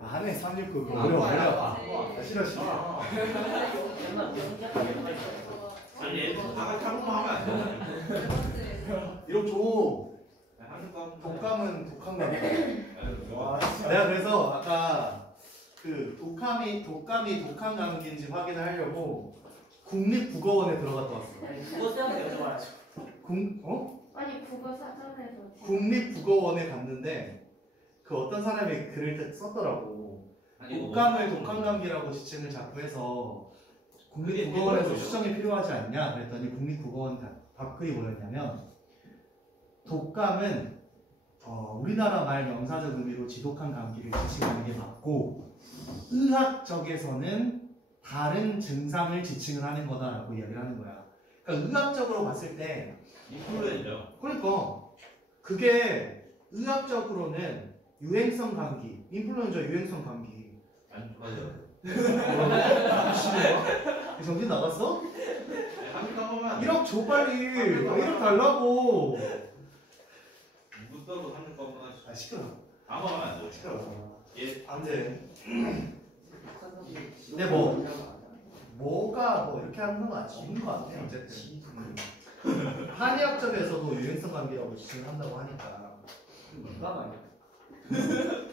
한해 369 그거 어려워. 싫어. 아니 얘도 다 같이 한 번만 하면 안 되나? 이렇게 줘. 독감은 독한가 봐. 내가 그래서 아까 그 독감이 독한 감기인지 확인을 하려고 국립국어원에 들어갔다 왔어. 아니 국어 시간에 여쭤봐야죠. 아니 국어 사전에서 국립국어원에 갔는데 그 어떤 사람이 글을 썼더라고. 독감을 독한 감기라고 지칭을 자꾸 해서 국립국어원에서 수정이 필요하지 않냐 그랬더니 국립국어원 답글이 뭐였냐면 독감은 우리나라 말 명사적 의미로 지독한 감기를 지칭하는 게 맞고 의학적에서는 다른 증상을 지칭을 하는 거다라고 이야기를 하는 거야. 그러니까 의학적으로 봤을 때 인플루엔자. 그러니까 그게 의학적으로는 유행성 감기, 인플루엔자 유행성 감기. 아니 맞아요. 정신 나갔어? 한번 하면 1억 줘 빨리. 1억 달라고. 묻어도 한번 하면 아 시끄러. 아무 하면 안 돼. 시끄러. 예. 안 돼. 근데 뭐가 이렇게 하는 건 아닌 것 같아. 어쨌든 한의학적에서도 유행성 감기라고 지칭을 한다고 하니까.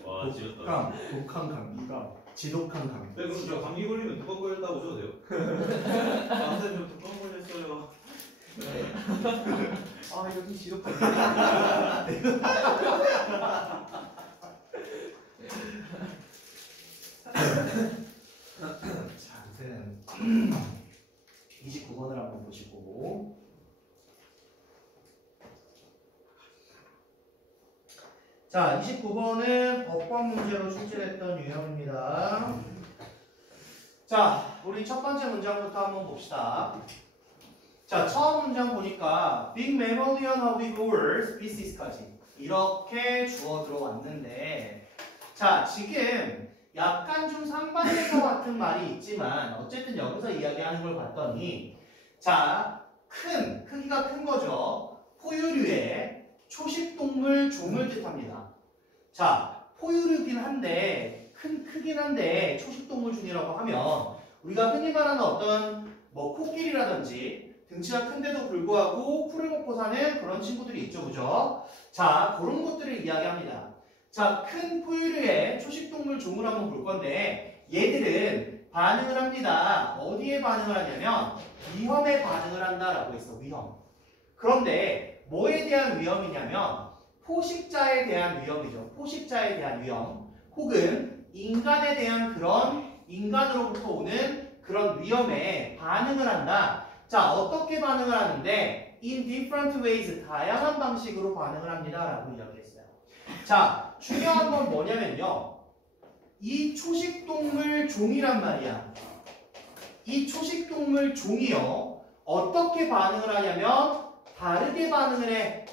와 지렸다. 독한 감기가 지독한 감기. 네, 그럼 저 감기 걸리면 독감 걸렸다고 오셔도 돼요. 아, 선생님 저 독감 걸렸어요. 아 이거 좀 지독하네. 자, 아무튼 29번을 한번 보시고 자, 29번은 법권 문제로 출제됐던 유형입니다. 자, 우리 첫 번째 문장부터 한번 봅시다. 자, 처음 문장 보니까 Big mammalian herbivores species까지 이렇게 주어 들어왔는데 자, 지금 약간 좀 상반된 것 같은 말이 있지만 어쨌든 여기서 이야기하는 걸 봤더니 자, 크기가 큰 거죠. 포유류의 초식동물 종을 뜻합니다. 자, 포유류긴 한데 크긴 한데 초식동물 종이라고 하면 우리가 흔히 말하는 어떤 코끼리라든지 등치가 큰데도 불구하고 풀을 먹고 사는 그런 친구들이 있죠, 그죠? 자, 그런 것들을 이야기합니다. 자, 큰 포유류의 초식동물 종을 한번 볼 건데 얘들은 반응을 합니다. 어디에 반응을 하냐면 위험에 반응을 한다라고 했어, 위험. 그런데 뭐에 대한 위험이냐면 포식자에 대한 위험이죠. 포식자에 대한 위험 혹은 인간에 대한 그런 인간으로부터 오는 그런 위험에 반응을 한다. 자, 어떻게 반응을 하는데 in different ways, 다양한 방식으로 반응을 합니다 라고 이야기했어요. 자, 중요한 건 뭐냐면요, 이 초식동물 종이란 말이야. 이 초식동물 종이요 어떻게 반응을 하냐면 다르게 반응을 해.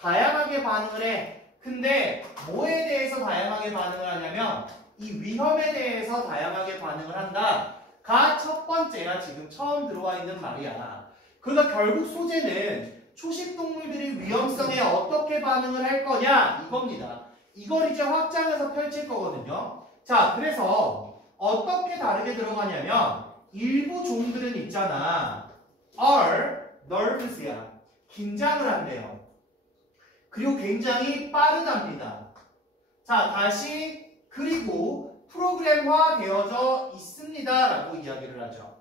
다양하게 반응을 해. 근데 뭐에 대해서 다양하게 반응을 하냐면 이 위험에 대해서 다양하게 반응을 한다 가 첫 번째가 지금 처음 들어와 있는 말이야. 그러니까 결국 소재는 초식동물들의 위험성에 어떻게 반응을 할 거냐 이겁니다. 이걸 이제 확장해서 펼칠 거거든요. 자, 그래서 어떻게 다르게 들어가냐면 일부 종들은 있잖아, are nervous야, 긴장을 한대요. 그리고 굉장히 빠르답니다. 자, 다시 그리고 프로그램화 되어져 있습니다 라고 이야기를 하죠.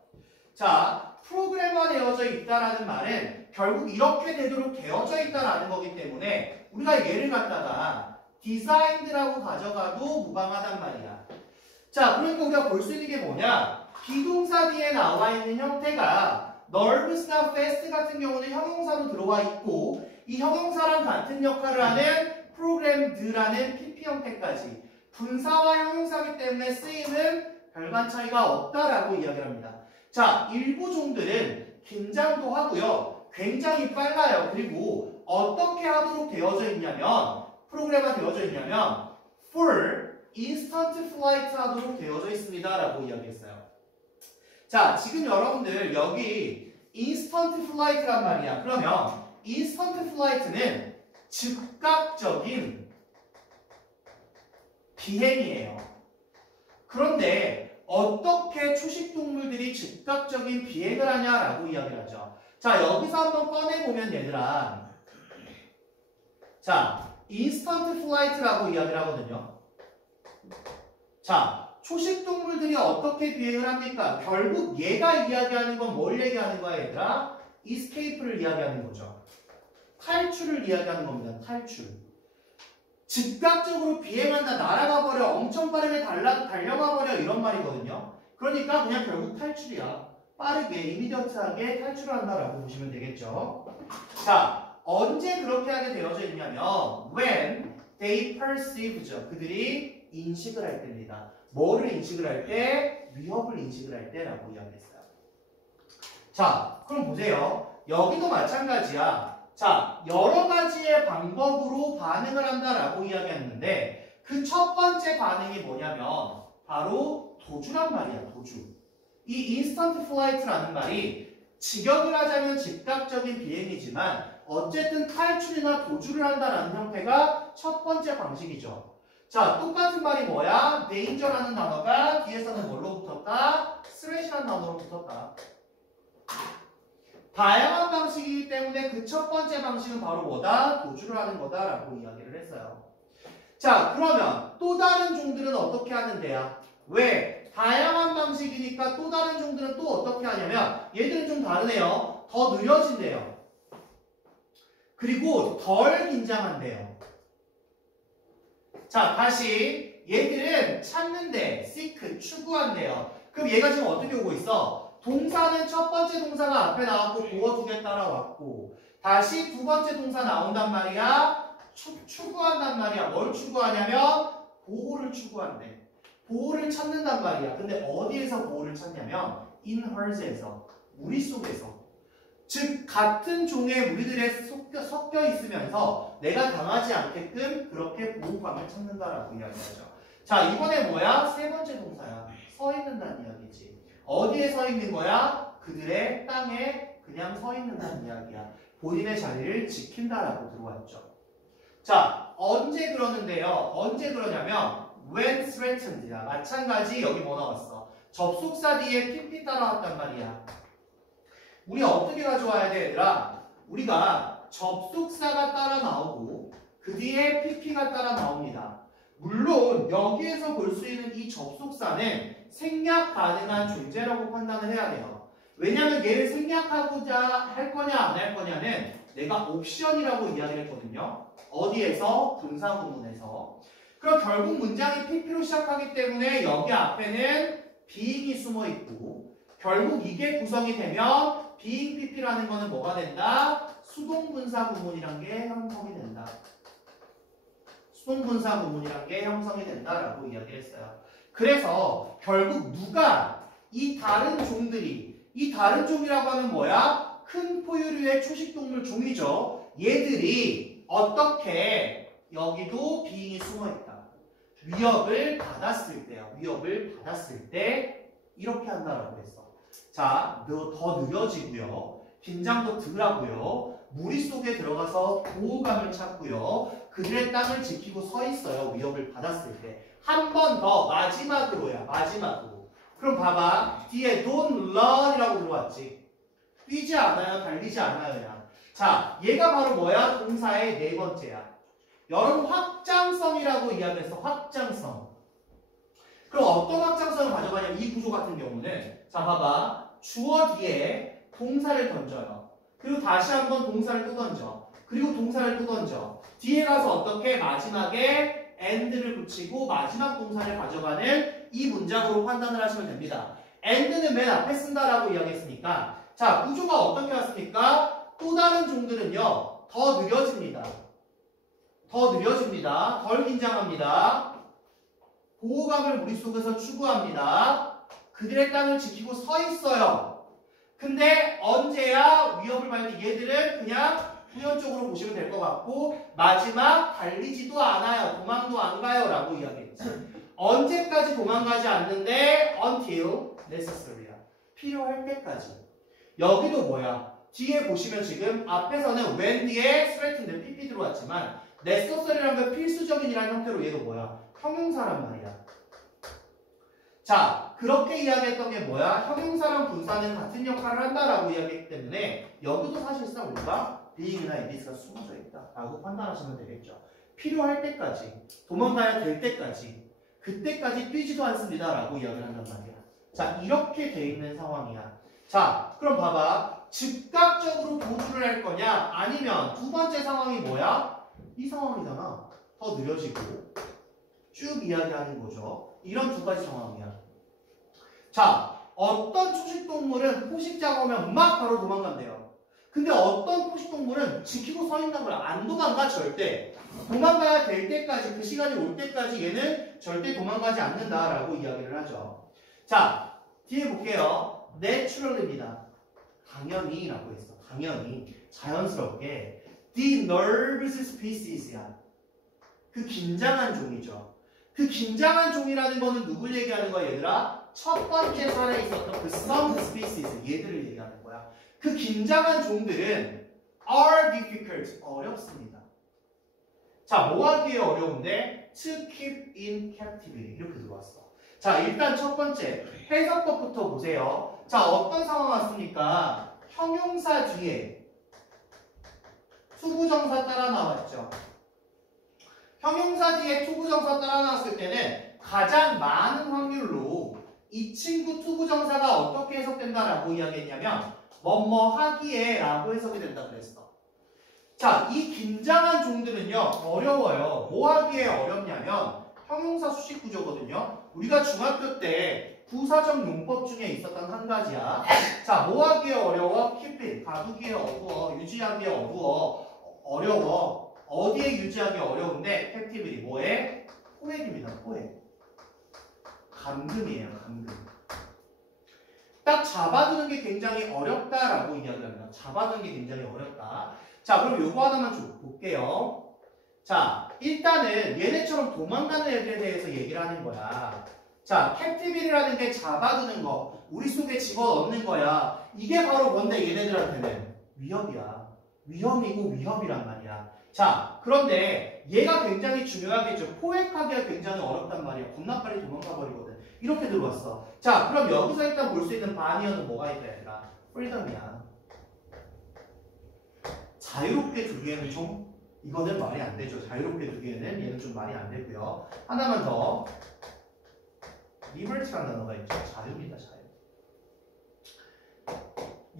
자, 프로그램화 되어져 있다라는 말은 결국 이렇게 되도록 되어져 있다라는 거기 때문에 우리가 얘를 갖다가 designed라고 가져가도 무방하단 말이야. 자, 그러니까 우리가 볼 수 있는 게 뭐냐, 비동사 뒤에 나와 있는 형태가 nervous나 fast 같은 경우는 형용사로 들어와 있고 이 형용사랑 같은 역할을 하는 programmed라는 PP 형태까지 분사와 형용사이기 때문에 쓰임은 별반 차이가 없다라고 이야기를 합니다. 자, 일부 종들은 긴장도 하고요, 굉장히 빨라요. 그리고 어떻게 하도록 되어져 있냐면 프로그램화 되어져 있냐면 for instant flight 하도록 되어져 있습니다 라고 이야기했어요. 자, 지금 여러분들 여기 instant flight란 말이야. 그러면 instant flight는 즉각적인 비행이에요. 그런데 어떻게 초식동물들이 즉각적인 비행을 하냐라고 이야기를 하죠. 자, 여기서 한번 꺼내보면 얘들아, 자, 인스턴트 플라이트라고 이야기를 하거든요. 자, 초식동물들이 어떻게 비행을 합니까? 결국 얘가 이야기하는 건 뭘 얘기하는 거야, 얘들아? escape를 이야기하는 거죠. 탈출을 이야기하는 겁니다. 탈출. 즉각적으로 비행한다, 날아가 버려, 엄청 빠르게 달려가 버려 이런 말이거든요. 그러니까 그냥 결국 탈출이야. 빠르게, 이미디어트하게 탈출을 한다라고 보시면 되겠죠. 자, 언제 그렇게 하게 되어져 있냐면 when they perceive죠. 그들이 인식을 할 때입니다. 뭐를 인식을 할 때? 위협을 인식을 할 때라고 이야기했어요. 자, 그럼 보세요. 여기도 마찬가지야. 자, 여러 가지의 방법으로 반응을 한다라고 이야기했는데 그 첫 번째 반응이 뭐냐면 바로 도주란 말이야, 도주. 이 인스턴트 플라이트라는 말이 직역을 하자면 즉각적인 비행이지만 어쨌든 탈출이나 도주를 한다는 형태가 첫 번째 방식이죠. 자, 똑같은 말이 뭐야? danger라는 단어가 뒤에서는 뭘로 붙었다? threat이라는 단어로 붙었다. 다양한 방식이기 때문에 그 첫 번째 방식은 바로 뭐다? 도주를 하는 거다라고 이야기를 했어요. 자, 그러면 또 다른 종들은 어떻게 하는데요? 왜? 다양한 방식이니까 또 다른 종들은 또 어떻게 하냐면 얘들은 좀 다르네요. 더 느려진대요. 그리고 덜 긴장한대요. 자, 다시 얘들은 찾는데 seek, 추구한대요. 그럼 얘가 지금 어떻게 오고 있어? 동사는 첫 번째 동사가 앞에 나왔고 보어 두 개 따라왔고 다시 두 번째 동사 나온단 말이야. 추구한단 말이야. 뭘 추구하냐면 보호를 추구한대. 보호를 찾는단 말이야. 근데 어디에서 보호를 찾냐면 in hers에서, 무리 속에서. 즉 같은 종의 무리들에 섞여 있으면서 내가 당하지 않게끔 그렇게 보호감을 찾는다라고 이야기하죠. 자, 이번에 뭐야? 세 번째 동사야. 서 있는다는 이야기지. 어디에 서 있는 거야? 그들의 땅에 그냥 서 있는다는 이야기야. 본인의 자리를 지킨다라고 들어왔죠. 자, 언제 그러는데요? 언제 그러냐면 when threatened야. 마찬가지 여기 뭐 나왔어? 접속사 뒤에 pp 따라왔단 말이야. 우리 어떻게 가져와야 돼, 얘들아? 우리가 접속사가 따라 나오고 그 뒤에 pp가 따라 나옵니다. 물론 여기에서 볼 수 있는 이 접속사는 생략 가능한 존재라고 판단을 해야 돼요. 왜냐하면 얘를 생략하고자 할 거냐 안 할 거냐는 내가 옵션이라고 이야기를 했거든요. 어디에서? 분사구문에서. 그럼 결국 문장이 pp로 시작하기 때문에 여기 앞에는 being이 숨어 있고 결국 이게 구성이 되면 being pp라는 거는 뭐가 된다? 수동분사 구문이란 게 형성이 된다. 수동분사 구문이란 게 형성이 된다라고 이야기를 했어요. 그래서 결국 누가 이 다른 종들이 이 다른 종이라고 하면 뭐야? 큰 포유류의 초식동물 종이죠. 얘들이 어떻게 여기도 being이 숨어있다. 위협을 받았을 때요. 위협을 받았을 때 이렇게 한다라고 했어. 자, 더 느려지고요. 긴장도 덜하고요. 무리 속에 들어가서 보호감을 찾고요. 그들의 땅을 지키고 서 있어요. 위협을 받았을 때. 한 번 더 마지막으로야. 마지막으로. 그럼 봐봐. 뒤에 don't run이라고 들어왔지. 뛰지 않아요. 달리지 않아요. 야. 자, 얘가 바로 뭐야? 동사의 네 번째야. 여러분 확장성이라고 이야기했어. 확장성. 그럼 어떤 확장성을 가져가냐면 이 구조 같은 경우는 자 봐봐. 주어 뒤에 동사를 던져요. 그리고 다시 한번 동사를 또 던져. 그리고 동사를 또 던져. 뒤에 가서 어떻게 마지막에 and를 붙이고 마지막 동사를 가져가는 이 문장으로 판단을 하시면 됩니다. and는 맨 앞에 쓴다라고 이야기했으니까 자 구조가 어떻게 왔습니까? 또 다른 종들은요. 더 느려집니다. 더 느려집니다. 덜 긴장합니다. 보호감을 머릿속에서 추구합니다. 그들의 땅을 지키고 서 있어요. 근데 언제야 위협을 받는 얘들은 그냥 후연적으로 보시면 될 것 같고 마지막 달리지도 않아요. 도망도 안 가요. 라고 이야기했죠. 언제까지 도망가지 않는데 until necessary야. 필요할 때까지. 여기도 뭐야? 뒤에 보시면 지금 앞에서는 when 뒤에 threatened pp 들어왔지만 necessary라는 건 필수적인이라는 형태로 얘도 뭐야? 형용사란 말이야. 자, 그렇게 이야기했던 게 뭐야? 형용사랑 분사는 같은 역할을 한다라고 이야기했기 때문에 여기도 사실상 우리가 being이나 is가 숨어져 있다라고 판단하시면 되겠죠. 필요할 때까지, 도망가야 될 때까지, 그때까지 뛰지도 않습니다라고 이야기를 한단 말이야. 자, 이렇게 돼 있는 상황이야. 자, 그럼 봐봐. 즉각적으로 도주를 할 거냐? 아니면 두 번째 상황이 뭐야? 이 상황이잖아. 더 느려지고 쭉 이야기하는 거죠. 이런 두 가지 상황이야. 자, 어떤 초식동물은 포식자가 오면 막 바로 도망간대요. 근데 어떤 포식동물은 지키고 서 있는 걸 안 도망가 절대. 도망가야 될 때까지, 그 시간이 올 때까지 얘는 절대 도망가지 않는다라고 이야기를 하죠. 자, 뒤에 볼게요. natural입니다. 당연히라고 했어. 당연히, 자연스럽게 the nervous species야. 그 긴장한 종이죠. 그 긴장한 종이라는 거는 누굴 얘기하는 거야, 얘들아? 첫 번째 사례에 있었던 그 some species, 얘들을 얘기하는 거야. 그 긴장한 종들은 are difficult, 어렵습니다. 자, 뭐 하기에 어려운데? to keep in captivity, 이렇게 들어왔어. 자, 일단 첫 번째 해석법부터 보세요. 자, 어떤 상황 왔습니까? 형용사 뒤에 투부정사 따라 나왔죠. 형용사 뒤에 투부정사 따라 나왔을 때는 가장 많은 확률로 이 친구 투부정사가 어떻게 해석된다라고 이야기했냐면 뭐뭐 하기에 라고 해석이 된다 그랬어. 자, 이 긴장한 종들은요 어려워요. 뭐 하기에 어렵냐면 형용사 수식 구조거든요. 우리가 중학교 때 부사적 용법 중에 있었던 한 가지야. 자, 뭐 하기에 어려워? keep it, 가두기에 어두워, 유지하기에 어두워, 어려워. 어디에 유지하기 어려운데 captivity 뭐에? 포획입니다. 포획. 감금이에요. 감금. 딱 잡아두는 게 굉장히 어렵다라고 이야기합니다. 잡아두는 게 굉장히 어렵다. 자, 그럼 요거 하나만 좀 볼게요. 자, 일단은 얘네처럼 도망가는 애들에 대해서 얘기를 하는 거야. 자, captivity라는 게 잡아두는 거, 우리 속에 집어넣는 거야. 이게 바로 뭔데 얘네들한테는? 위협이야. 위험이고 위협이란 말이야. 자, 그런데 얘가 굉장히 중요하겠죠. 포획하기가 굉장히 어렵단 말이야. 겁나 빨리 도망가 버리거든. 이렇게 들어왔어. 자, 그럼 여기서 일단 볼 수 있는 바니어는 뭐가 있다 얘들아? 프리덤이야. 자유롭게 두기에는 좀 이거는 말이 안 되죠. 자유롭게 두기에는 얘는 좀 말이 안 되고요. 하나만 더. liberty라는 단어가 있죠. 자유입니다. 자유.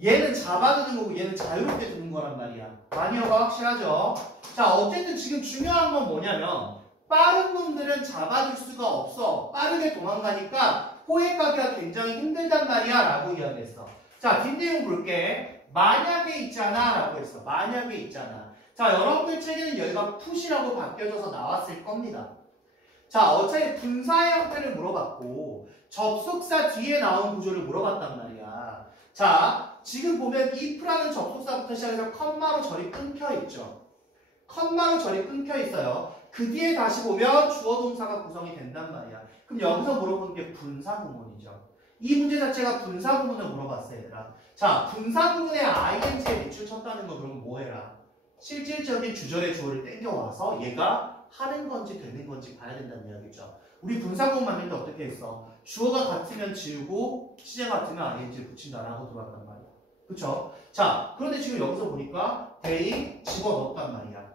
얘는 잡아두는 거고 얘는 자유롭게 두는 거란 말이야. 바니어가 확실하죠. 자, 어쨌든 지금 중요한 건 뭐냐면 빠른 놈들은 잡아둘 수가 없어. 빠르게 도망가니까 포획하기가 굉장히 힘들단 말이야 라고 이야기했어. 자, 뒷내용 볼게. 만약에 있잖아 라고 했어. 만약에 있잖아. 자, 여러분들 책에는 여기가 푸시라고 바뀌어져서 나왔을 겁니다. 자, 어차피 분사의 형태를 물어봤고 접속사 뒤에 나온 구조를 물어봤단 말이야. 자, 지금 보면 if라는 접속사부터 시작해서 컴마로 절이 끊겨 있죠. 컴마로 절이 끊겨 있어요. 그 뒤에 다시 보면 주어 동사가 구성이 된단 말이야. 그럼 여기서 물어보는 게 분사구문이죠. 이 문제 자체가 분사구문을 물어봤어요, 얘들아. 자, 분사구문에 ing에 밑줄 쳤다는 거 그러면 뭐 해라? 실질적인 주절의 주어를 땡겨와서 얘가 하는 건지 되는 건지 봐야 된다는 이야기죠. 우리 분사구문 만들 때 어떻게 했어? 주어가 같으면 지우고 시제 같으면 ing를 붙인다라고 들어왔단 말이야. 그쵸? 자, 그런데 지금 여기서 보니까 they 집어넣었단 말이야.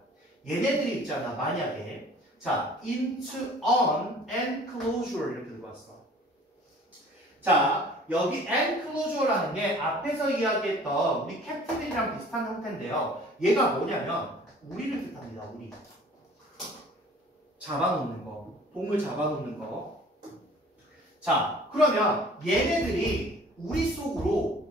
얘네들이 있잖아, 만약에. 자, into an enclosure 이렇게 들어왔어. 자, 여기 enclosure라는 게 앞에서 이야기했던 우리 captivity랑 비슷한 형태인데요. 얘가 뭐냐면 우리를 뜻합니다. 우리. 잡아놓는 거. 동물 잡아놓는 거. 자, 그러면 얘네들이 우리 속으로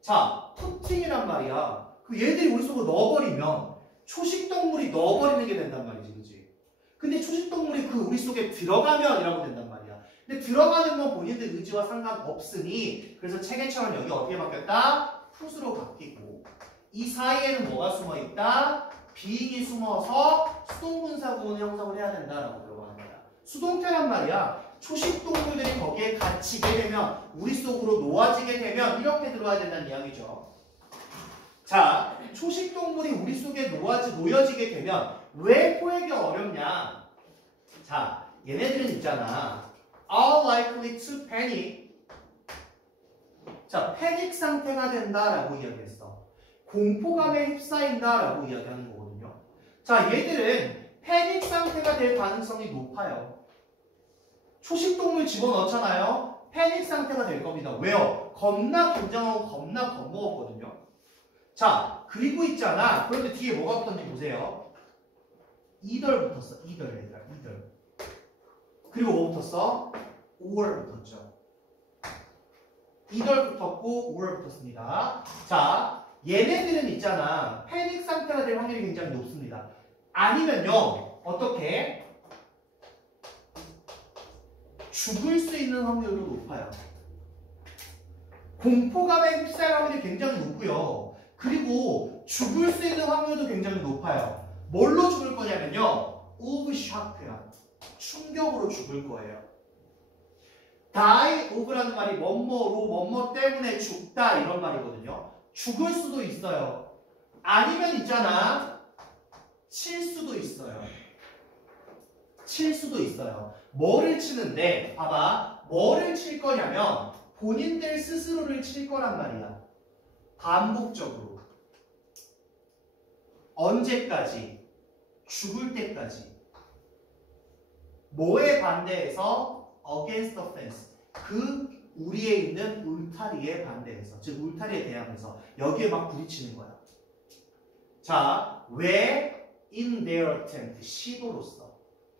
자, 푸팅이란 말이야. 그 얘들이 우리 속으로 넣어버리면 초식동물이 넣어버리는 게 된단 말이지, 그치? 근데 초식동물이 그 우리 속에 들어가면이라고 된단 말이야. 근데 들어가는 건 본인들 의지와 상관없으니 그래서 체계처럼 여기 어떻게 바뀌었다? 풋으로 바뀌고 이 사이에는 뭐가 숨어있다? being이 숨어서 수동분사구문을 형성을 해야 된다라고 들어가는 거야. 수동태란 말이야. 초식동물들이 거기에 갇히게 되면 우리 속으로 놓아지게 되면 이렇게 들어와야 된다는 이야기죠. 자, 초식동물이 우리 속에 놓여지게 되면 왜 포획이 어렵냐? 자, 얘네들은 있잖아. are likely to panic. 자, 패닉 상태가 된다라고 이야기했어. 공포감에 휩싸인다라고 이야기하는 거거든요. 자, 얘들은 패닉 상태가 될 가능성이 높아요. 초식동물 집어넣잖아요. 패닉 상태가 될 겁니다. 왜요? 겁나 긴장하고 겁나 겁먹었거든요. 자, 그리고 있잖아. 그런데 뒤에 뭐가 붙었는지 보세요. 이덜 붙었어. 이덜 얘들아. 이덜. 그리고 뭐 붙었어? 5월 붙었죠. 이덜 붙었고 5월 붙었습니다. 자, 얘네들은 있잖아. 패닉 상태가 될 확률이 굉장히 높습니다. 아니면요. 어떻게? 죽을 수 있는 확률도 높아요. 공포감에 휩싸일 확률이 굉장히 높고요. 그리고 죽을 수 있는 확률도 굉장히 높아요. 뭘로 죽을 거냐면요. of shock야. 충격으로 죽을 거예요. die of라는 말이 뭐뭐로 뭐뭐 때문에 죽다 이런 말이거든요. 죽을 수도 있어요. 아니면 있잖아. 칠 수도 있어요. 칠 수도 있어요. 뭐를 치는데 봐봐. 뭐를 칠 거냐면 본인들 스스로를 칠 거란 말이야. 반복적으로. 언제까지? 죽을 때까지. 뭐에 반대해서? against offense. 그 우리에 있는 울타리에 반대해서. 즉 울타리에 대항해서. 여기에 막 부딪히는 거야. 자, 왜? in their attempt. 시도로서.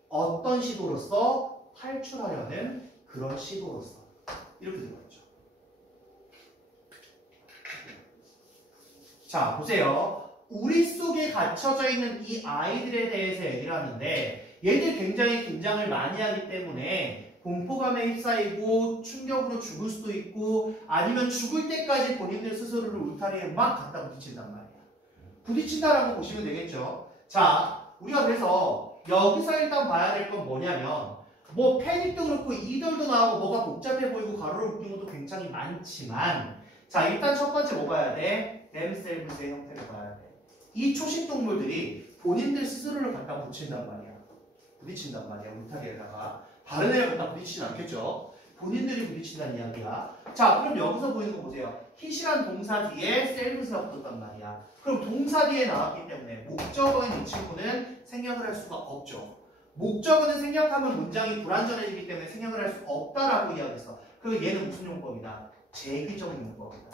어떤 시도로서? 탈출하려는 그런 시도로서. 이렇게 들어가죠. 자, 보세요. 우리 속에 갇혀져 있는 이 아이들에 대해서 얘기를 하는데 얘들 굉장히 긴장을 많이 하기 때문에 공포감에 휩싸이고 충격으로 죽을 수도 있고 아니면 죽을 때까지 본인들 스스로를 울타리에 막 갖다 부딪힌단 말이야. 부딪힌다라고 보시면 되겠죠. 자, 우리가 그래서 여기서 일단 봐야 될 건 뭐냐면 뭐 패닉도 그렇고 이들도 나오고 뭐가 복잡해 보이고 가로를 묶인 것도 굉장히 많지만 자, 일단 첫 번째 뭐 봐야 돼? themselves의 형태를 봐야 돼. 이 초식 동물들이 본인들 스스로를 갖다 붙인단 말이야. 부딪힌단 말이야. 울타리에다가. 다른 애를 갖다 부딪히진 않겠죠. 본인들이 부딪힌다는 이야기야. 자, 그럼 여기서 보이는 거 보세요. hit이란 동사 뒤에 selves가 붙었단 말이야. 그럼 동사 뒤에 나왔기 때문에 목적어인 이 친구는 생략을 할 수가 없죠. 목적어는 생략하면 문장이 불완전해지기 때문에 생략을 할 수 없다라고 이야기했어. 그리고 얘는 무슨 용법이다? 제기적 용법이다.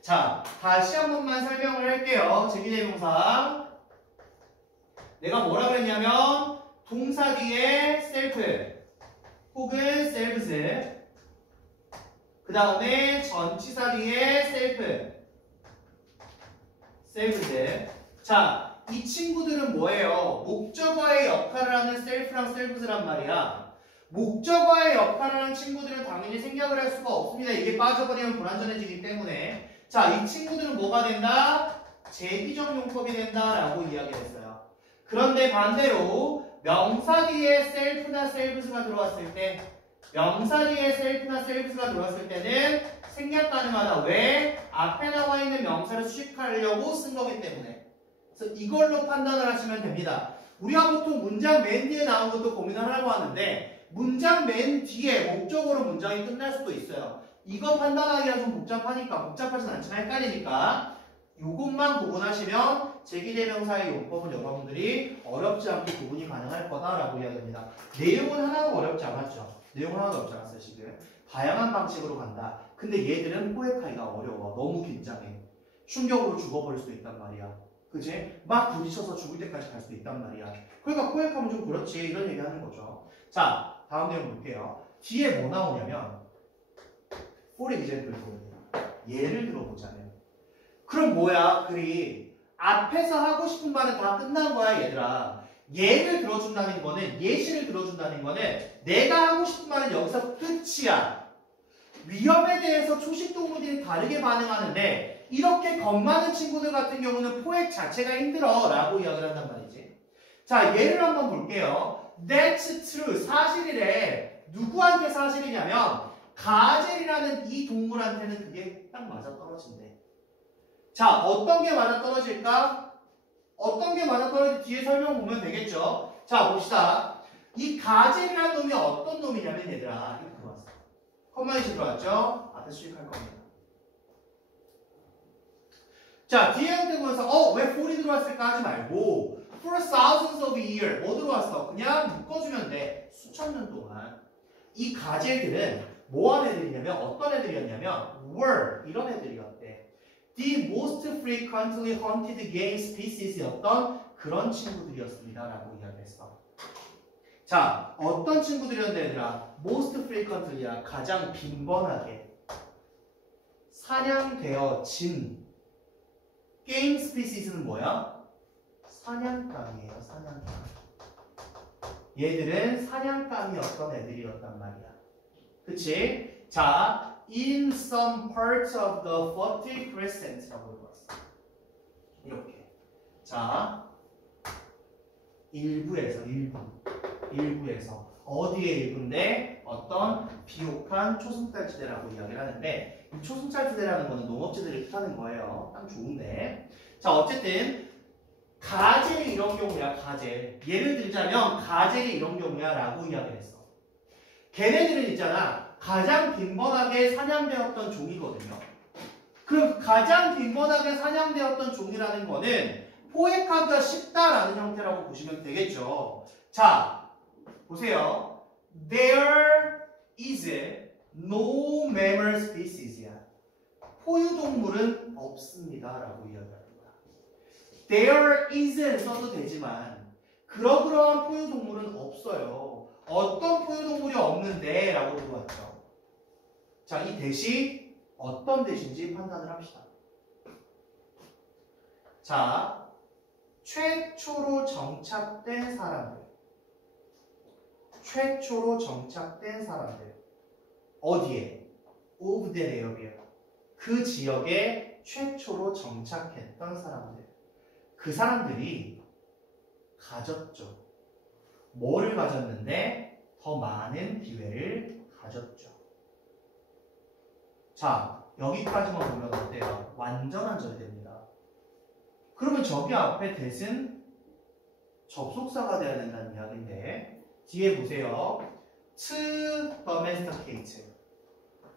자, 다시 한 번만 설명을 할게요. 제기대명사. 내가 뭐라 그랬냐면 동사 뒤에 self 혹은 selves 그 다음에 전치사 뒤에 selves. 자, 이 친구들은 뭐예요? 목적어의 역할을 하는 self랑 selves란 말이야. 목적어의 역할을 하는 친구들은 당연히 생략을 할 수가 없습니다. 이게 빠져버리면 불완전해지기 때문에. 자, 이 친구들은 뭐가 된다? 제기적 용법이 된다라고 이야기했어요. 그런데 반대로 명사 뒤에 self나 selves가 들어왔을 때 명사 뒤에 self나 selves가 들어왔을 때는 생략 가능하다. 왜? 앞에 나와 있는 명사를 수식하려고 쓴 거기 때문에. 그래서 이걸로 판단을 하시면 됩니다. 우리가 보통 문장 맨 뒤에 나온 것도 고민을 하려고 하는데 문장 맨 뒤에 목적으로 문장이 끝날 수도 있어요. 이거 판단하기가 좀 복잡하니까 복잡하진 않지만 헷갈리니까 이것만 구분하시면 제기대명사의 용법은 여러분들이 어렵지 않게 구분이 가능할 거다라고 이야기합니다. 내용은 하나도 어렵지 않았죠. 내용은 하나도 어렵지 않았어요. 지금 다양한 방식으로 간다. 근데 얘들은 포획하기가 어려워. 너무 긴장해. 충격으로 죽어버릴 수도 있단 말이야. 그치? 막 부딪혀서 죽을 때까지 갈 수도 있단 말이야. 그러니까 포획하면 좀 그렇지 이런 얘기 하는 거죠. 자, 다음 내용 볼게요. 뒤에 뭐 나오냐면 for example 예를 들어보자면 그럼 뭐야? 글이 앞에서 하고 싶은 말은 다 끝난 거야 얘들아. 예를 들어준다는 거는 예시를 들어준다는 거는 내가 하고 싶은 말은 여기서 끝이야. 위험에 대해서 초식동물들이 다르게 반응하는데 이렇게 겁 많은 친구들 같은 경우는 포획 자체가 힘들어 라고 이야기를 한단 말이지. 자, 예를 한번 볼게요. That's true. 사실이래. 누구한테 사실이냐면 가젤이라는 이 동물한테는 그게 딱 맞아 떨어진대. 자, 어떤 게 맞아 떨어질까? 어떤 게 맞아 떨어질지 뒤에 설명 보면 되겠죠. 자, 봅시다. 이 가젤이라는 놈이 어떤 놈이냐면 얘들아 이렇게 들어왔어. 컴마이시 들어왔죠? 앞에 수식할 겁니다. 자 뒤에 형태 보면서 왜 for이 들어왔을까 하지 말고 for thousands of years 뭐 들어왔어? 그냥 묶어주면 돼. 수천 년 동안 이 가젤들은 뭐한 애들이냐면 어떤 애들이었냐면 were 이런 애들이었대. The most frequently hunted game species였던 그런 친구들이었습니다 라고 이야기했어. 자 어떤 친구들이었는데 얘들아 most frequently야 가장 빈번하게 사냥되어진 게임 스피시스는 뭐야? 사냥감이에요. 사냥감. 얘들은 사냥감이었던 애들이었단 말이야. 그치? 자, in some parts of the Fertile Crescent라고 들어왔어. 이렇게. 자, 일부에서 어디의 일부인데 어떤 비옥한 초승달지대라고 이야기를 하는데 이 초승달지대라는 거는 농업지대를 뜻하는 거예요. 딱 좋은데. 자, 어쨌든 가젤이 이런 경우야. 가젤. 예를 들자면 가젤이 이런 경우야 라고 이야기를 했어. 걔네들은 있잖아. 가장 빈번하게 사냥되었던 종이거든요. 그럼 가장 빈번하게 사냥되었던 종이라는 거는 포획하기가 쉽다라는 형태라고 보시면 되겠죠. 자, 보세요. There is no mammal species야. 포유동물은 없습니다 라고 이야기합니다. There is는 써도 되지만 그러한 포유동물은 없어요. 어떤 포유동물이 없는데 라고 들어왔죠. 자, 이 대시 어떤 대시인지 판단을 합시다. 자, 최초로 정착된 사람들. 최초로 정착된 사람들. 어디에? Of that area. 그 지역에 최초로 정착했던 사람들. 그 사람들이 가졌죠. 뭐를 가졌는데? 더 많은 기회를 가졌죠. 자, 여기까지만 보면 어때요? 완전한 절대입니다. 그러면 저기 앞에 that은 접속사가 돼야 된다는 이야기인데 뒤에 보세요. to domesticate.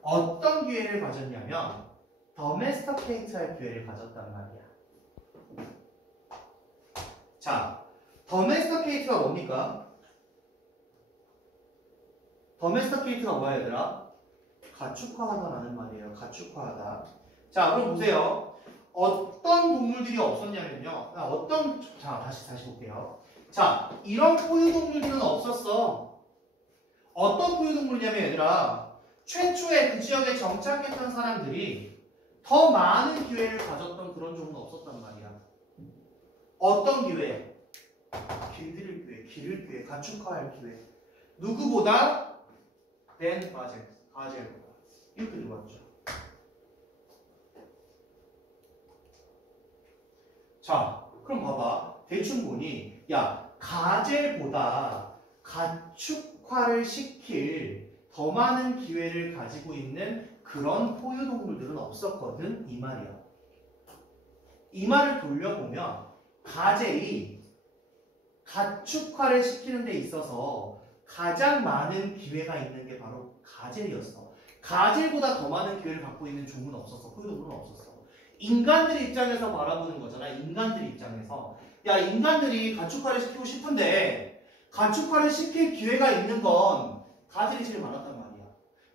어떤 기회를 가졌냐면 domesticate 할 기회를 가졌단 말이야. 자, domesticate가 뭡니까? domesticate가 뭐야 얘들아? 가축화하다라는 말이에요. 가축화하다. 자, 그럼 보세요. 어떤 동물들이 없었냐면요. 다시 볼게요. 자, 이런 포유동물들은 없었어. 어떤 포유동물이냐면 얘들아, 최초에 그 지역에 정착했던 사람들이 더 많은 기회를 가졌던 그런 종은 없었단 말이야. 어떤 기회? 길들일 기회, 기를 기회, 가축화할 기회. 누구보다? 가젤보다. 이렇게 들어갔죠. 자, 그럼 봐봐. 대충 보니, 야, 가젤보다 가축화를 시킬 더 많은 기회를 가지고 있는 그런 포유동물들은 없었거든. 이 말이야. 이 말을 돌려보면 가젤이 가축화를 시키는 데 있어서 가장 많은 기회가 있는 게 바로 가젤이었어. 가젤보다 더 많은 기회를 갖고 있는 종은 없었어. 포유동물은 없었어. 인간들 입장에서 바라보는 거잖아. 인간들 입장에서. 야, 인간들이 가축화를 시키고 싶은데 가축화를 시킬 기회가 있는 건 가젤이 제일 많았단 말이야.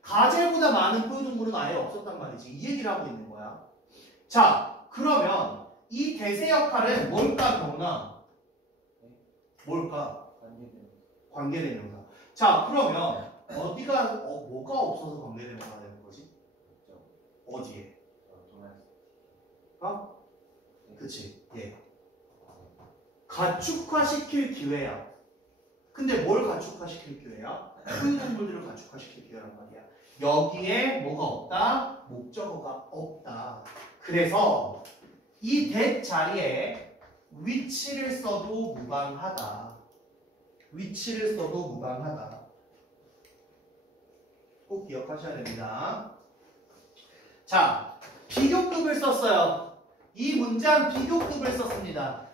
가젤보다 많은 포유동물은 아예 없었단 말이지. 이 얘기를 하고 있는 거야. 자, 그러면 이 대세 역할은 뭘까, 경훈아? 뭘까? 관계대명사. 자, 그러면 뭐가 없어서 관계대명사가 되는 거지? 어디에? 그치? 예. 가축화시킬 기회야. 근데 뭘 가축화시킬 기회야? 포유동물들을 가축화시킬 기회란 말이야. 여기에 뭐가 없다? 목적어가 없다. 그래서 이 that 자리에 위치를 써도 무방하다. 위치를 써도 무방하다. 꼭 기억하셔야 됩니다. 자, 비교급을 썼어요. 이 문장 비교급을 썼습니다.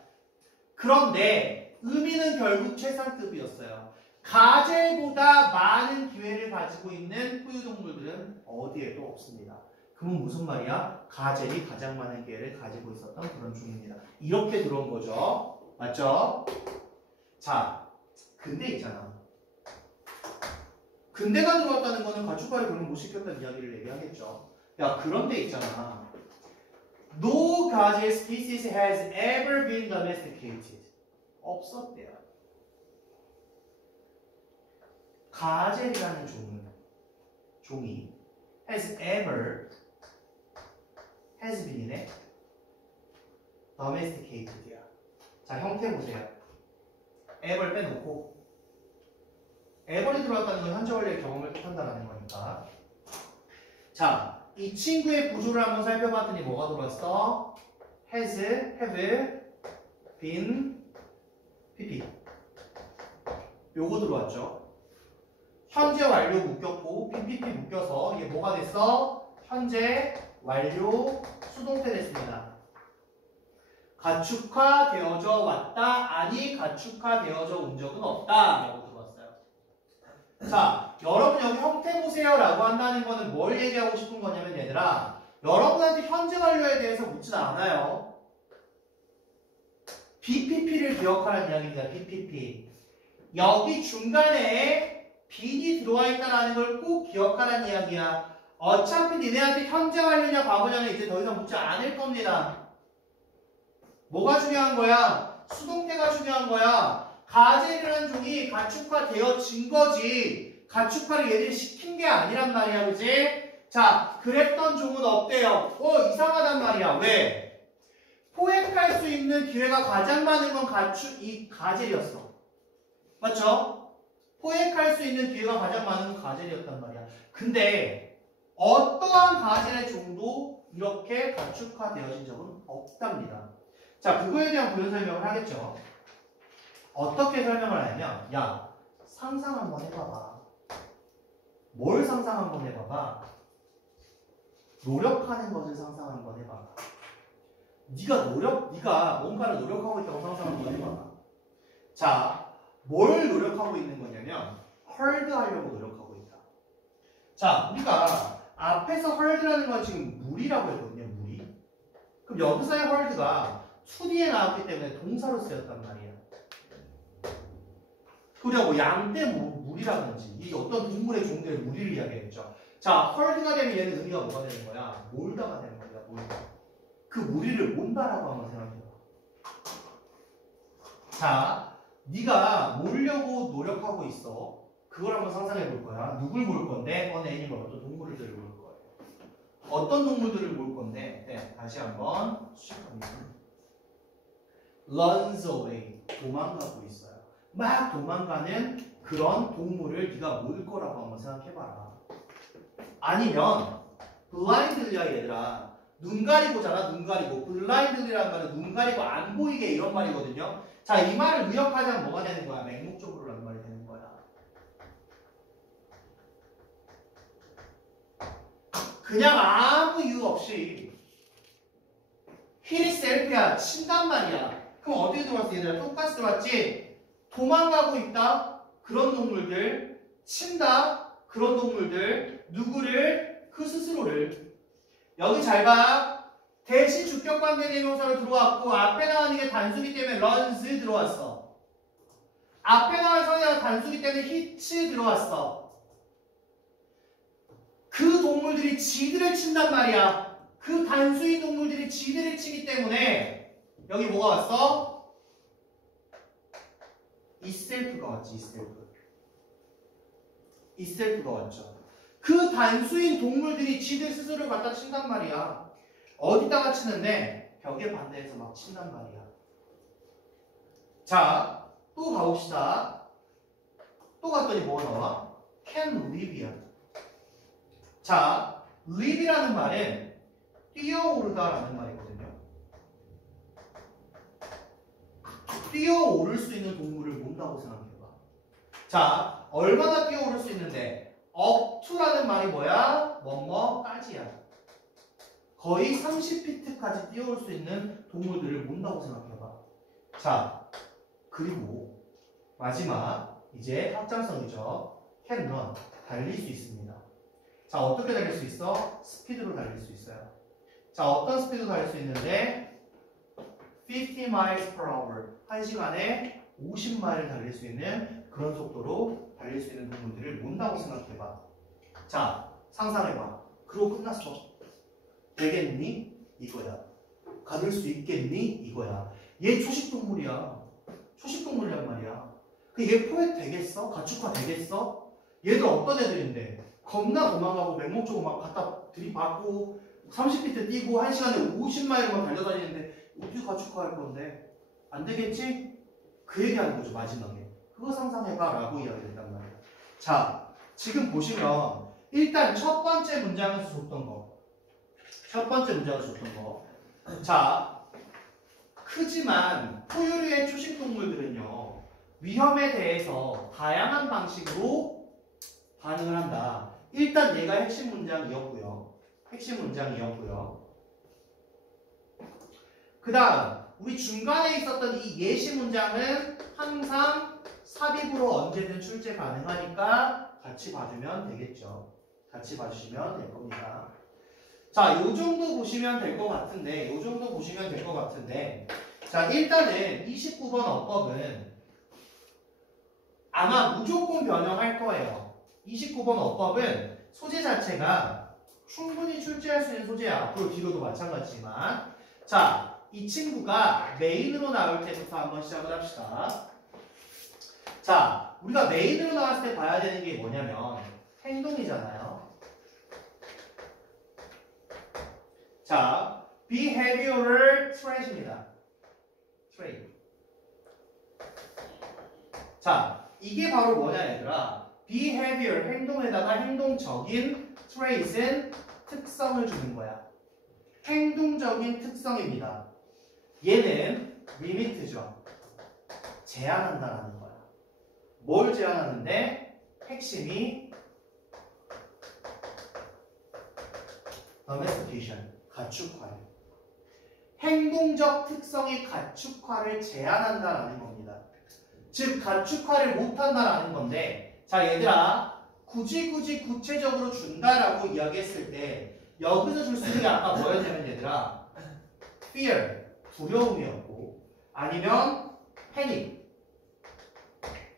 그런데 의미는 결국 최상급이었어요. 가젤보다 많은 기회를 가지고 있는 포유동물들은 어디에도 없습니다. 그럼 무슨 말이야? 가젤이 가장 많은 기회를 가지고 있었던 그런 종입니다. 이렇게 들어온 거죠. 맞죠? 자, 근데 있잖아. 근데가 들어왔다는 거는 가축과를 그럼 못 시켰다는 이야기를 얘기하겠죠. 야, 그런데 있잖아. No gazelle species has ever been domesticated. 없었대요. 가젤이라는 종이 has ever has been이네. domesticated야. 자, 형태 보세요. ever 빼놓고 ever이 들어왔다는 건 현재 원래의 경험을 뜻한다는 거니까. 자, 이 친구의 구조를 한번 살펴봤더니 뭐가 들어왔어? has, have, been, pp. 요거 들어왔죠. 현재 완료 묶였고 PPP 묶여서 이게 뭐가 됐어? 현재 완료 수동태 됐습니다. 가축화되어져 왔다. 아니 가축화되어져 온 적은 없다. 라고 들어왔어요. 자, 여러분 여기 형태 보세요 라고 한다는 거는 뭘 얘기하고 싶은 거냐면 얘들아, 여러분한테 현재 완료에 대해서 묻진 않아요. BPP를 기억하라는 이야기입니다. BPP. 여기 중간에 빈이 들어와 있다는 걸 꼭 기억하라는 이야기야. 어차피 니네한테 현재 완료냐 과거냐는 이제 더 이상 묻지 않을 겁니다. 뭐가 중요한 거야? 수동태가 중요한 거야. 가젤이라는 종이 가축화되어진 거지. 가축화를 얘들이 시킨 게 아니란 말이야. 그지? 자, 그랬던 종은 없대요. 이상하단 말이야. 왜? 포획할 수 있는 기회가 가장 많은 건 이 가젤이었어. 맞죠? 포획할 수 있는 기회가 가장 많은 건 가젤이었단 말이야. 근데 어떠한 가젤의 종도 이렇게 가축화되어진 적은 없답니다. 자, 그거에 대한 부연 설명을 하겠죠. 어떻게 설명을 하냐면, 야, 상상 한번 해봐봐. 뭘 상상 한번 해봐봐. 노력하는 것을 상상 한번 해봐봐. 네가 뭔가를 노력하고 있다고 상상 한번 해봐봐. 자, 뭘 노력하고 있는 거냐면 헐드 하려고 노력하고 있다. 자, 우리가 앞에서 헐드라는 건 지금 물이라고 했거든요. 물이. 그럼 여기서의 헐드가 2D에 나왔기 때문에 동사로 쓰였단 말이야. 그리고 양떼 물이라든지 이 어떤 동물의 종들의 무리를 이야기했죠. 자, 헐드가 되면 얘는 의미가 뭐가 되는 거야? 몰다가 되는 거야. 몰다. 그 무리를 몬다라고 한번 생각해봐. 자, 네가 모으려고 노력하고 있어. 그걸 한번 상상해 볼 거야. 누굴 모을 건데? 어느 애니멀, 어떤 동물들을 모을 거예요. 어떤 동물들을 모을 건데? 네, 다시 한번 수식합니다. runs away. 도망가고 있어요. 막 도망가는 그런 동물을 네가 모을 거라고 한번 생각해봐라. 아니면 blindly야 얘들아. 눈 가리고잖아. 눈 가리고. blindly라는 말은 눈 가리고 안 보이게 이런 말이거든요. 자, 이 말을 의역하자면 뭐가 되는 거야? 맹목적으로라는 말이 되는 거야. 그냥 아무 이유 없이 힐셀프야 친단 말이야. 그럼 어디에 들어왔어? 얘들아 똑같이 들어왔지? 도망가고 있다. 그런 동물들. 친다. 그런 동물들. 누구를? 그 스스로를. 여기 잘 봐. 대신 주격관계 대명사로 들어왔고 앞에 나오는 게 단수기 때문에 runs 들어왔어. 앞에 나오는 성향은 단수기 때문에 hits 들어왔어. 그 동물들이 지들을 친단 말이야. 그 단수인 동물들이 지들을 치기 때문에 여기 뭐가 왔어? itself가 왔지. itself가 왔죠. 그 단수인 동물들이 지들 스스로를 갖다 친단 말이야. 어디다가 치는데 벽에 반대해서 막 친단 말이야. 자, 또 가봅시다. 또 갔더니 뭐가 나와? can live이야. 자, live이라는 말은 뛰어오르다라는 말이거든요. 뛰어오를 수 있는 동물을 몬다고 생각해봐. 자, 얼마나 뛰어오를 수 있는데 up to라는 말이 뭐야? 뭐뭐까지야. 거의 30피트까지 뛰어올 수 있는 동물들을 몬다고 생각해봐. 자, 그리고 마지막 이제 확장성이죠. can run. 달릴 수 있습니다. 자, 어떻게 달릴 수 있어? 스피드로 달릴 수 있어요. 자, 어떤 스피드로 달릴 수 있는데 50 miles per hour. 1시간에 50마일을 달릴 수 있는 그런 속도로 달릴 수 있는 동물들을 몬다고 생각해봐. 자, 상상해봐. 그러고 끝났어. 되겠니? 이거야. 가둘 수 있겠니? 이거야. 얘 초식동물이야. 초식동물이란 말이야. 얘 포획 되겠어? 가축화 되겠어? 얘들 어떤 애들인데? 겁나 도망가고 맹목적으로 막 갖다 들이받고 30피트 뛰고 1시간에 50마일만 달려다니는데 어떻게 가축화할 건데? 안 되겠지? 그 얘기하는 거죠, 마지막에. 그거 상상해봐 라고 이야기했단 말이야. 자, 지금 보시면 일단 첫 번째 문장에서 줬던 거. 첫 번째 문장에서 줬던 거. 자, 크지만 포유류의 초식동물들은요, 위험에 대해서 다양한 방식으로 반응을 한다. 일단 얘가 핵심 문장이었고요. 핵심 문장이었고요. 그 다음 우리 중간에 있었던 이 예시 문장은 항상 삽입으로 언제든 출제 가능하니까 같이 봐주면 되겠죠. 같이 봐주시면 될 겁니다. 자, 요 정도 보시면 될 것 같은데, 요 정도 보시면 될 것 같은데, 자, 일단은 29번 어법은 아마 무조건 변형할 거예요. 29번 어법은 소재 자체가 충분히 출제할 수 있는 소재야. 앞으로 뒤로도 마찬가지지만. 자, 이 친구가 메인으로 나올 때부터 한번 시작을 합시다. 자, 우리가 메인으로 나왔을 때 봐야 되는 게 뭐냐면 행동이잖아요. 자, behavioral trait입니다. trait. 자, 이게 바로 뭐냐 얘들아? behavior, 행동에다가 행동적인 trait은 특성을 주는 거야. 행동적인 특성입니다. 얘는 limit죠. 제한한다라는 거야. 뭘 제한하는데? 핵심이 domestication, 가축화를. 행동적 특성이 가축화를 제한한다라는 겁니다. 즉 가축화를 못한다라는 건데, 자 얘들아, 굳이 구체적으로 준다라고 이야기했을 때 여기서 줄 수 있는 게 아까 뭐였냐면 얘들아, fear, 두려움이었고, 아니면 panic,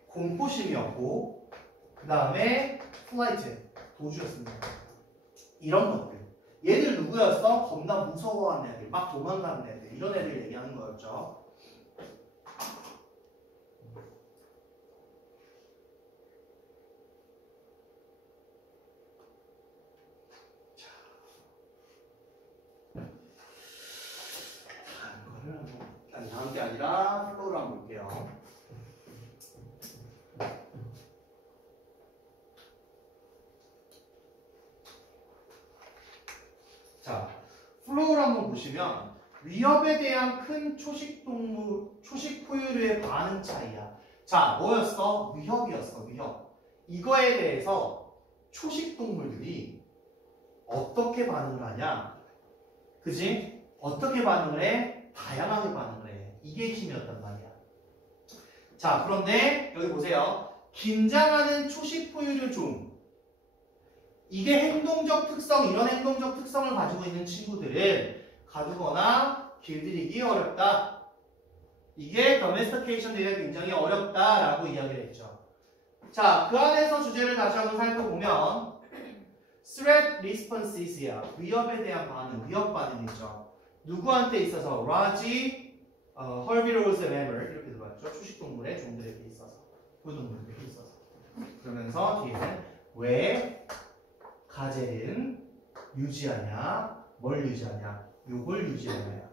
공포심이었고, 그 다음에 flight, 도주였습니다. 이런 것들. 얘들 누구였어? 겁나 무서워하는 애들, 막 도망가는 애들, 이런 애들 얘기하는 거였죠. 이거를 다음 게 아니라 플로우로 한번 볼게요. 자, 플로우를 한번 보시면 위협에 대한 큰 초식동물, 초식 포유류의 반응 차이야. 자, 뭐였어? 위협이었어, 위협. 이거에 대해서 초식동물들이 어떻게 반응을 하냐? 그지? 어떻게 반응을 해? 다양하게 반응을 해. 이게 힘이었단 말이야. 자, 그런데 여기 보세요. 긴장하는 초식 포유류 중 이게 행동적 특성, 이런 행동적 특성을 가지고 있는 친구들은 가두거나 길들이기 어렵다. 이게 domestication 되기가 굉장히 어렵다라고 이야기를 했죠. 자, 그 안에서 주제를 다시 한번 살펴보면 threat responses야. 위협에 대한 반응, 위협 반응이죠. 누구한테 있어서? 라지, herbivorous mammal 이렇게 들어갔죠. 초식동물의 종들에게 있어서, 포유동물들에게 있어서. 그러면서 뒤에는 왜 가젤은 유지하냐? 뭘 유지하냐? 요걸 유지하냐?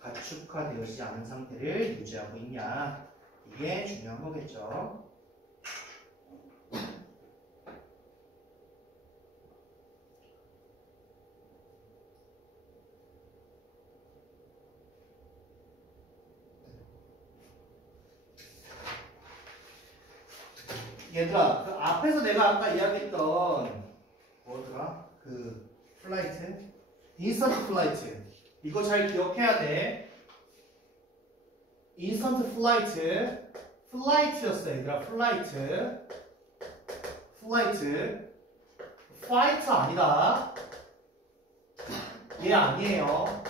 가축화되어지지 않은 상태를 유지하고 있냐? 이게 중요한 거겠죠. 얘들아, 그 앞에서 내가 아까 이야기했던 뭐더라? 그 플라이트? 인스턴트 플라이트. 이거 잘 기억해야 돼. 인스턴트 플라이트. 플라이트였어요. 얘들아, 플라이트. 플라이트. 파이트 아니다. 얘 아니에요.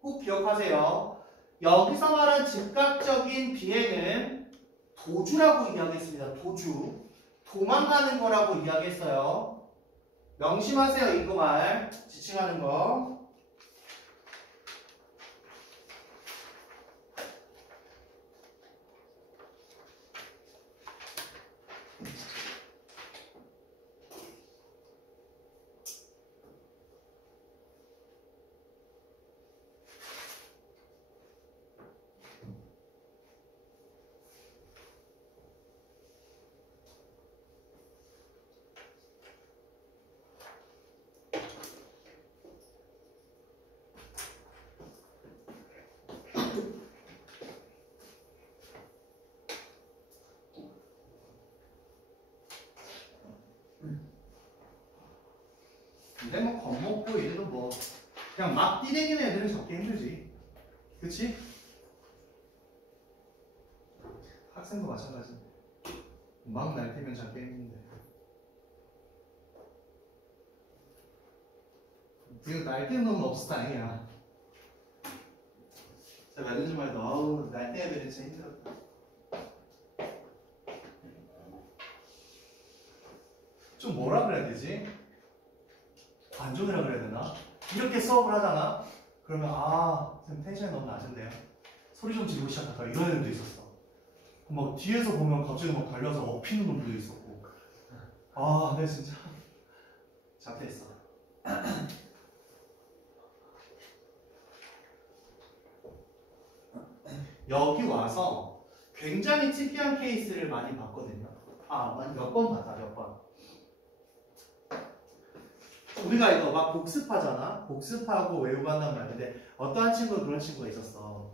꼭 기억하세요. 여기서 말한 즉각적인 비행은 도주라고 이야기했습니다. 도주. 도망가는 거라고 이야기했어요. 명심하세요. 이거 말. 지칭하는 거. 근데 뭐 겁먹고 이래도 뭐 그냥 막 뛰댕기는 애들은 잡기 힘들지. 그치? 학생도 마찬가지. 막 날뛰면 잡기 힘든데. 지금 날뛰는 놈은 없어 다행이야. 제가 몇 년 전만 해도 아우 날뛰는 애들이 진짜 힘들었다. 좀 뭐라 그래야 되지? 관종이라 그래야 되나? 이렇게 수업을 하잖아? 그러면 아, 선생님 텐션이 너무 낮은데요? 소리 좀 지르고 시작하다 이런 애들도 있었어. 막 뒤에서 보면 갑자기 막 달려서 엎히는 놈들도 있었고. 아, 내 진짜 자퇴했어. 여기 와서 굉장히 특이한 케이스를 많이 봤거든요. 아, 몇 번 봤다, 몇 번. 우리가 이거 막 복습하잖아? 복습하고 외우고 한단 말인데 어떠한 친구는 그런 친구가 있었어.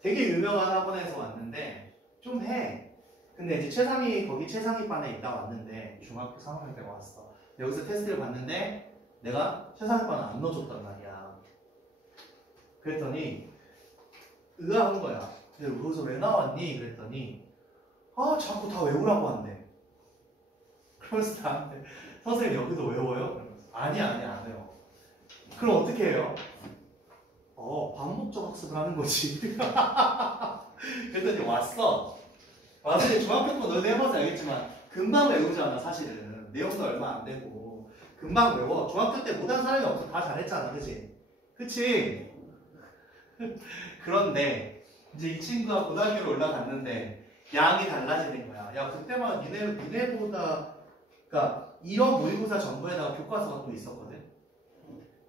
되게 유명한 학원에서 왔는데 좀 해. 근데 이제 거기 최상위 반에 있다 왔는데 중학교 3학년 때 왔어. 여기서 테스트를 봤는데 내가 최상위 반을 안 넣어줬단 말이야. 그랬더니 의아한 거야. 여기서 왜 나왔니? 그랬더니 아 자꾸 다 외우라고 한대. 그래서 나한테 선생님 여기도 외워요? 아니야 안 해요. 그럼 어떻게 해요? 반복적 학습을 하는 거지. 그랬더니 왔어. 와서 중학교 때 너희도 해봐서 알겠지만 금방 외우잖아 사실은. 내용도 얼마 안 되고 금방 외워. 중학교 때 못한 사람이 없어. 다 잘했잖아, 그치? 그치? 그런데 이제 이 친구가 고등학교로 올라갔는데 양이 달라지는 거야. 야 그때만 니네보다 그러니까 이런 모의고사 정보에다가 교과서가 또 있었거든.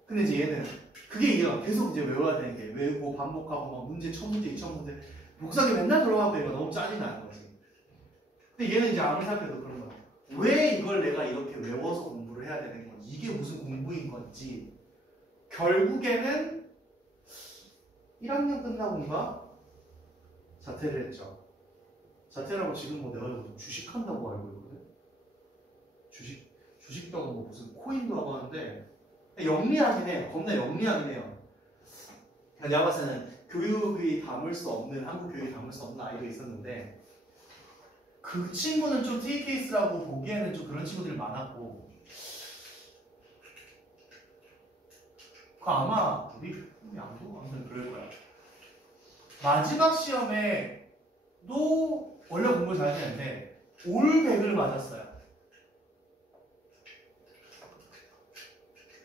근데 이제 얘는 그게 이해가 계속 이제 외워야 되는 게 외우고 반복하고 막 문제 1000문제 2000문제 복사기 맨날 들어가고 이거 너무 짜증 나는 거지. 근데 얘는 이제 아무리 생각해도 그런 거야. 왜 이걸 내가 이렇게 외워서 공부를 해야 되는 건지 이게 무슨 공부인 건지 결국에는 1학년 끝나고인가 자퇴를 했죠. 자퇴라고 지금 뭐 내가 주식한다고 알고 있거든. 주식도 하고 뭐 무슨 코인도 하고 하는데 영리하긴 해요. 겁나 영리하긴 해요. 내가 봤을 때는 교육이 담을 수 없는 한국 교육이 담을 수 없는 아이가 있었는데 그 친구는 좀 T 케이스라고 보기에는 좀 그런 친구들이 많았고 그 아마 우리 양도 아무튼 그럴 거야. 마지막 시험에도 원래 공부 잘 했는데 올 100을 맞았어요.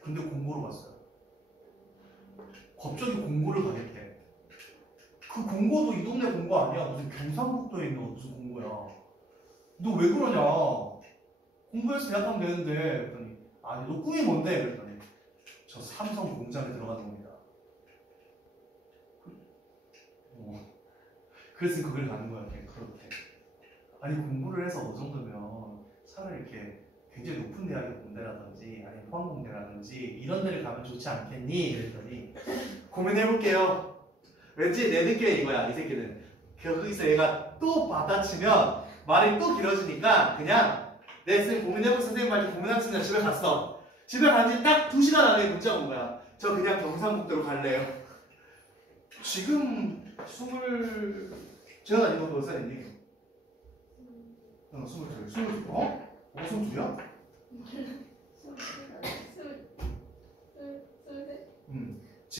근데 공고로 갔어요. 갑자기 공고를 가겠대. 그 공고도 이 동네 공고 아니야. 무슨 경상북도에 있는 무슨 공고야. 너 왜 그러냐. 공부해서 대학 가면 되는데. 그랬더니 아니 너 꿈이 뭔데? 그랬더니 저 삼성 공장에 들어가는 겁니다. 그래서 그걸 가는 거야. 그렇게. 아니 공부를 해서 어느 정도면 차라리 이렇게 굉장히 높은 대학에 공대라든지 아니면 포항공대라든지 이런 데를 가면 좋지 않겠니? 그랬더니 고민해볼게요. 왠지 내 느낌이 이거야. 이 새끼는 거기서 얘가 또 받아치면 말이 또 길어지니까 그냥 내 선생님 고민해볼 선생님 말고 고민하는 순간 집에 갔어. 집에 간 지 딱 2시간 안에 문자가 온 거야. 저 그냥 경상북도로 갈래요. 지금 제가 이거 몇 살이니? 22. 22. 어? 22야?